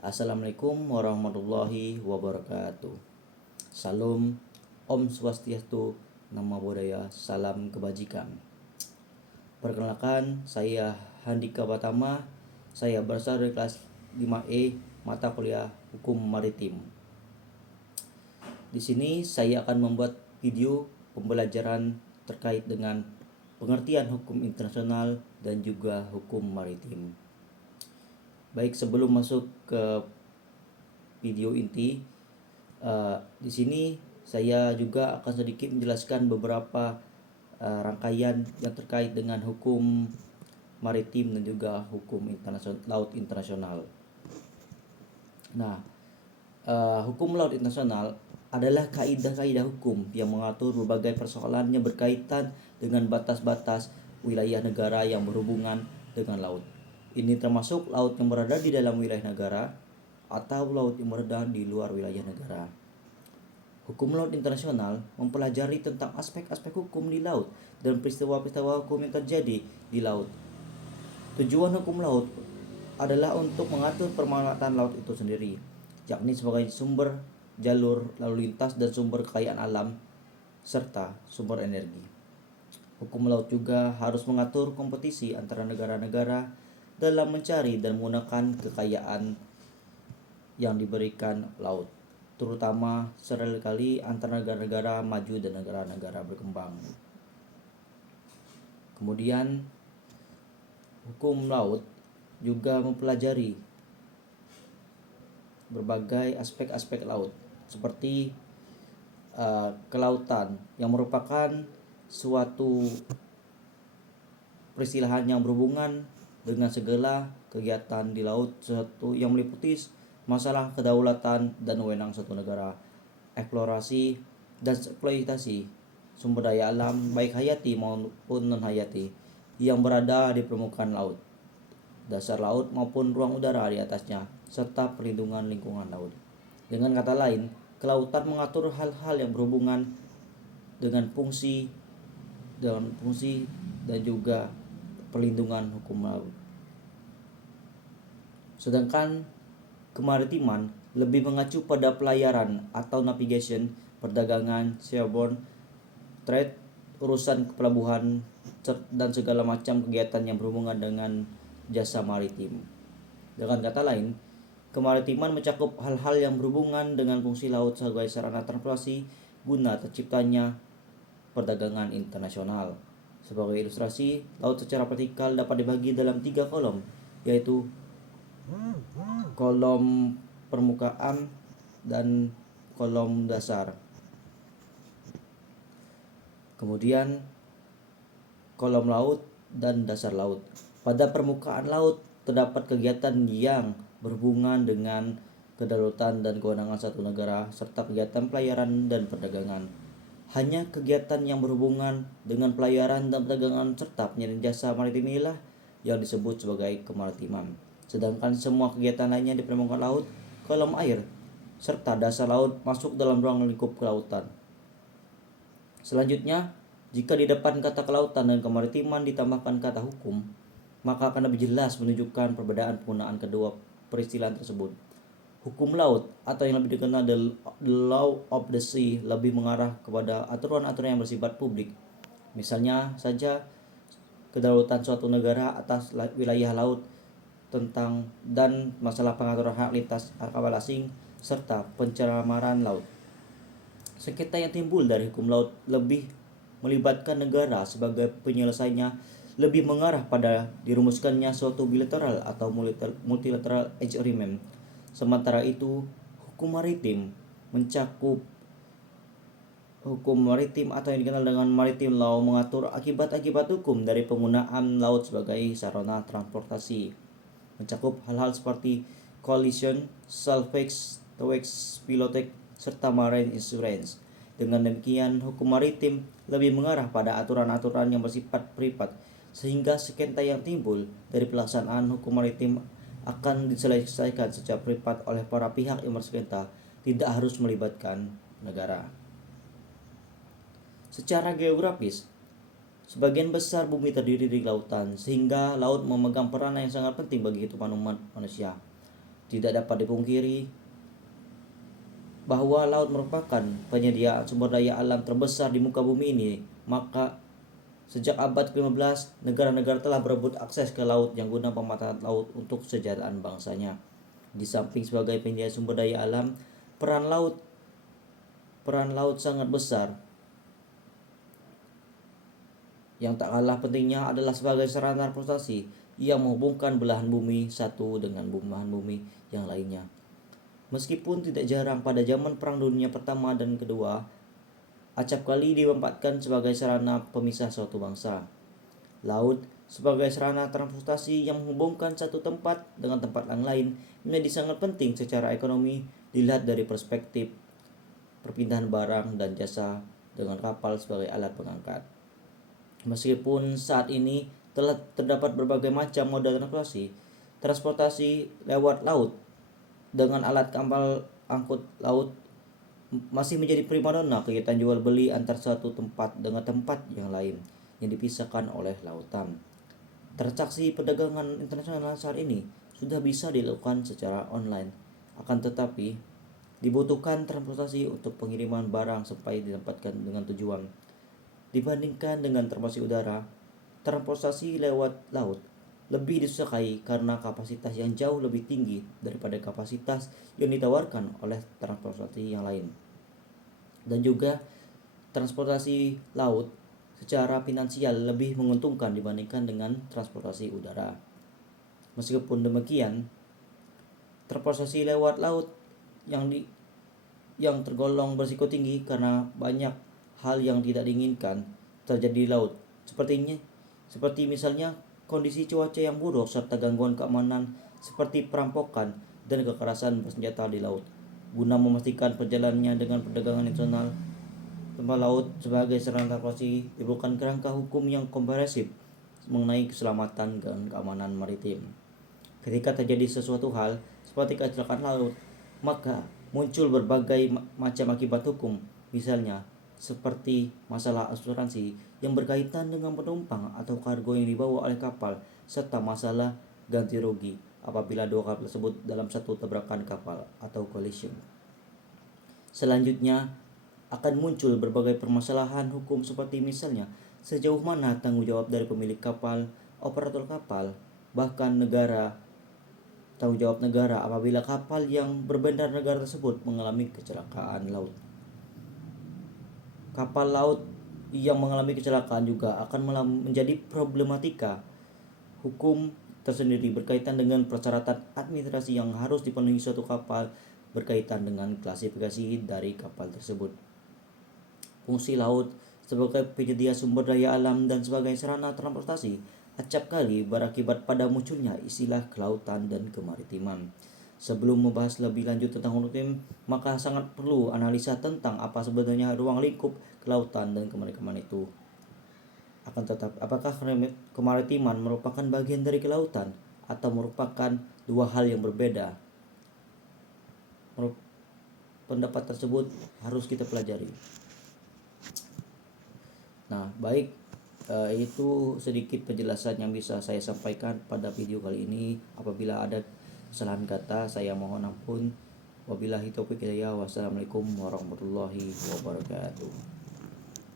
Assalamualaikum warahmatullahi wabarakatuh. Salam, Om Swastiastu, Nama Budaya, Salam Kebajikan. Perkenalkan, saya Handika Pratama. Saya berasal dari kelas 5E mata kuliah Hukum Maritim. Di sini saya akan membuat video pembelajaran terkait dengan pengertian hukum internasional dan juga hukum maritim. Baik, sebelum masuk ke video inti, di sini saya juga akan sedikit menjelaskan beberapa rangkaian yang terkait dengan hukum maritim dan juga hukum laut internasional. Nah, hukum laut internasional adalah kaidah-kaidah hukum yang mengatur berbagai persoalan yang berkaitan dengan batas-batas wilayah negara yang berhubungan dengan laut. Ini termasuk laut yang berada di dalam wilayah negara atau laut yang berada di luar wilayah negara. Hukum laut internasional mempelajari tentang aspek-aspek hukum di laut dan peristiwa-peristiwa hukum yang terjadi di laut. Tujuan hukum laut adalah untuk mengatur permanfaatan laut itu sendiri, yakni sebagai sumber, jalur lalu lintas dan sumber kekayaan alam serta sumber energi. Hukum laut juga harus mengatur kompetisi antara negara-negara dalam mencari dan menggunakan kekayaan yang diberikan laut, terutama seringkali antara negara-negara maju dan negara-negara berkembang. Kemudian hukum laut juga mempelajari berbagai aspek-aspek laut seperti kelautan yang merupakan suatu peristilahan yang berhubungan dengan segala kegiatan di laut, sesuatu yang meliputi masalah kedaulatan dan wewenang suatu negara, eksplorasi dan eksploitasi sumber daya alam baik hayati maupun non hayati yang berada di permukaan laut, dasar laut maupun ruang udara di atasnya, serta perlindungan lingkungan laut. Dengan kata lain, kelautan mengatur hal-hal yang berhubungan dengan fungsi dan juga perlindungan hukum laut. Sedangkan kemaritiman lebih mengacu pada pelayaran atau navigation, perdagangan, seaborne trade, urusan pelabuhan, dan segala macam kegiatan yang berhubungan dengan jasa maritim. Dengan kata lain, kemaritiman mencakup hal-hal yang berhubungan dengan fungsi laut sebagai sarana transportasi guna terciptanya perdagangan internasional. Sebagai ilustrasi, laut secara vertikal dapat dibagi dalam 3 kolom, yaitu kolom permukaan dan kolom dasar. Kemudian kolom laut dan dasar laut. Pada permukaan laut terdapat kegiatan yang berhubungan dengan kedaulatan dan kewenangan satu negara serta kegiatan pelayaran dan perdagangan. Hanya kegiatan yang berhubungan dengan pelayaran dan perdagangan serta penyediaan jasa maritim inilah yang disebut sebagai kemaritiman. Sedangkan semua kegiatan lainnya di permukaan laut, kolom air, serta dasar laut masuk dalam ruang lingkup kelautan. Selanjutnya, jika di depan kata kelautan dan kemaritiman ditambahkan kata hukum, maka akan lebih jelas menunjukkan perbedaan penggunaan kedua peristilahan tersebut. Hukum laut atau yang lebih dikenal the law of the sea lebih mengarah kepada aturan-aturan yang bersifat publik. Misalnya saja kedaulatan suatu negara atas wilayah laut tentang dan masalah pengaturan hak lintas kapal asing serta pencemaran laut. Sengketa yang timbul dari hukum laut lebih melibatkan negara sebagai penyelesainya, lebih mengarah pada dirumuskannya suatu bilateral atau multilateral agreement. Sementara itu, hukum maritim mencakup hukum maritim atau yang dikenal dengan maritime law mengatur akibat-akibat hukum dari penggunaan laut sebagai sarana transportasi. Mencakup hal-hal seperti collision, salvage, towage, pilotage, serta marine insurance. Dengan demikian, hukum maritim lebih mengarah pada aturan-aturan yang bersifat privat, sehingga sengketa yang timbul dari pelaksanaan hukum maritim akan diselesaikan secara privat oleh para pihak yang bersengketa, tidak harus melibatkan negara. Secara geografis, sebagian besar bumi terdiri dari lautan, sehingga laut memegang peranan yang sangat penting bagi kehidupan umat manusia. Tidak dapat dipungkiri bahwa laut merupakan penyediaan sumber daya alam terbesar di muka bumi ini. Maka sejak abad ke-15, negara-negara telah berebut akses ke laut yang guna pemanfaatan laut untuk kesejahteraan bangsanya. Di samping sebagai penyedia sumber daya alam, peran laut sangat besar. Yang tak kalah pentingnya adalah sebagai sarana transportasi yang menghubungkan belahan bumi satu dengan belahan bumi yang lainnya. Meskipun tidak jarang pada zaman Perang Dunia Pertama dan Kedua, acap kali dimanfaatkan sebagai sarana pemisah suatu bangsa. Laut sebagai sarana transportasi yang menghubungkan satu tempat dengan tempat yang lain menjadi sangat penting secara ekonomi dilihat dari perspektif perpindahan barang dan jasa dengan kapal sebagai alat pengangkat. Meskipun saat ini telah terdapat berbagai macam moda transportasi lewat laut dengan alat kapal angkut laut masih menjadi primadona kegiatan jual beli antar satu tempat dengan tempat yang lain yang dipisahkan oleh lautan. Transaksi perdagangan internasional saat ini sudah bisa dilakukan secara online, akan tetapi dibutuhkan transportasi untuk pengiriman barang sampai ditempatkan dengan tujuan. Dibandingkan dengan transportasi udara, transportasi lewat laut lebih disukai karena kapasitas yang jauh lebih tinggi daripada kapasitas yang ditawarkan oleh transportasi yang lain. Dan juga transportasi laut secara finansial lebih menguntungkan dibandingkan dengan transportasi udara. Meskipun demikian, transportasi lewat laut yang tergolong berisiko tinggi karena banyak hal yang tidak diinginkan terjadi di laut. Seperti misalnya kondisi cuaca yang buruk serta gangguan keamanan seperti perampokan dan kekerasan bersenjata di laut. Guna memastikan perjalanannya dengan perdagangan internasional, tempat laut sebagai sarana transportasi dibutuhkan kerangka hukum yang komprehensif mengenai keselamatan dan keamanan maritim. Ketika terjadi sesuatu hal seperti kecelakaan laut, maka muncul berbagai macam akibat hukum, misalnya seperti masalah asuransi yang berkaitan dengan penumpang atau kargo yang dibawa oleh kapal, serta masalah ganti rugi apabila dua kapal tersebut dalam satu tabrakan kapal atau collision. Selanjutnya akan muncul berbagai permasalahan hukum seperti misalnya sejauh mana tanggung jawab dari pemilik kapal, operator kapal, bahkan tanggung jawab negara apabila kapal yang berbendera negara tersebut mengalami kecelakaan laut. Kapal laut yang mengalami kecelakaan juga akan menjadi problematika hukum tersendiri berkaitan dengan persyaratan administrasi yang harus dipenuhi suatu kapal berkaitan dengan klasifikasi dari kapal tersebut. Fungsi laut sebagai penyedia sumber daya alam dan sebagai sarana transportasi acap kali berakibat pada munculnya istilah kelautan dan kemaritiman. Sebelum membahas lebih lanjut tentang maritim, maka sangat perlu analisa tentang apa sebenarnya ruang lingkup kelautan dan kemaritiman itu. Akan tetapi, apakah kemaritiman merupakan bagian dari kelautan atau merupakan dua hal yang berbeda? Pendapat tersebut harus kita pelajari. Nah, baik, itu sedikit penjelasan yang bisa saya sampaikan pada video kali ini. Apabila ada kesalahan kata, saya mohon ampun. Wabillahi taufiq hidayah. Wassalamualaikum warahmatullahi wabarakatuh.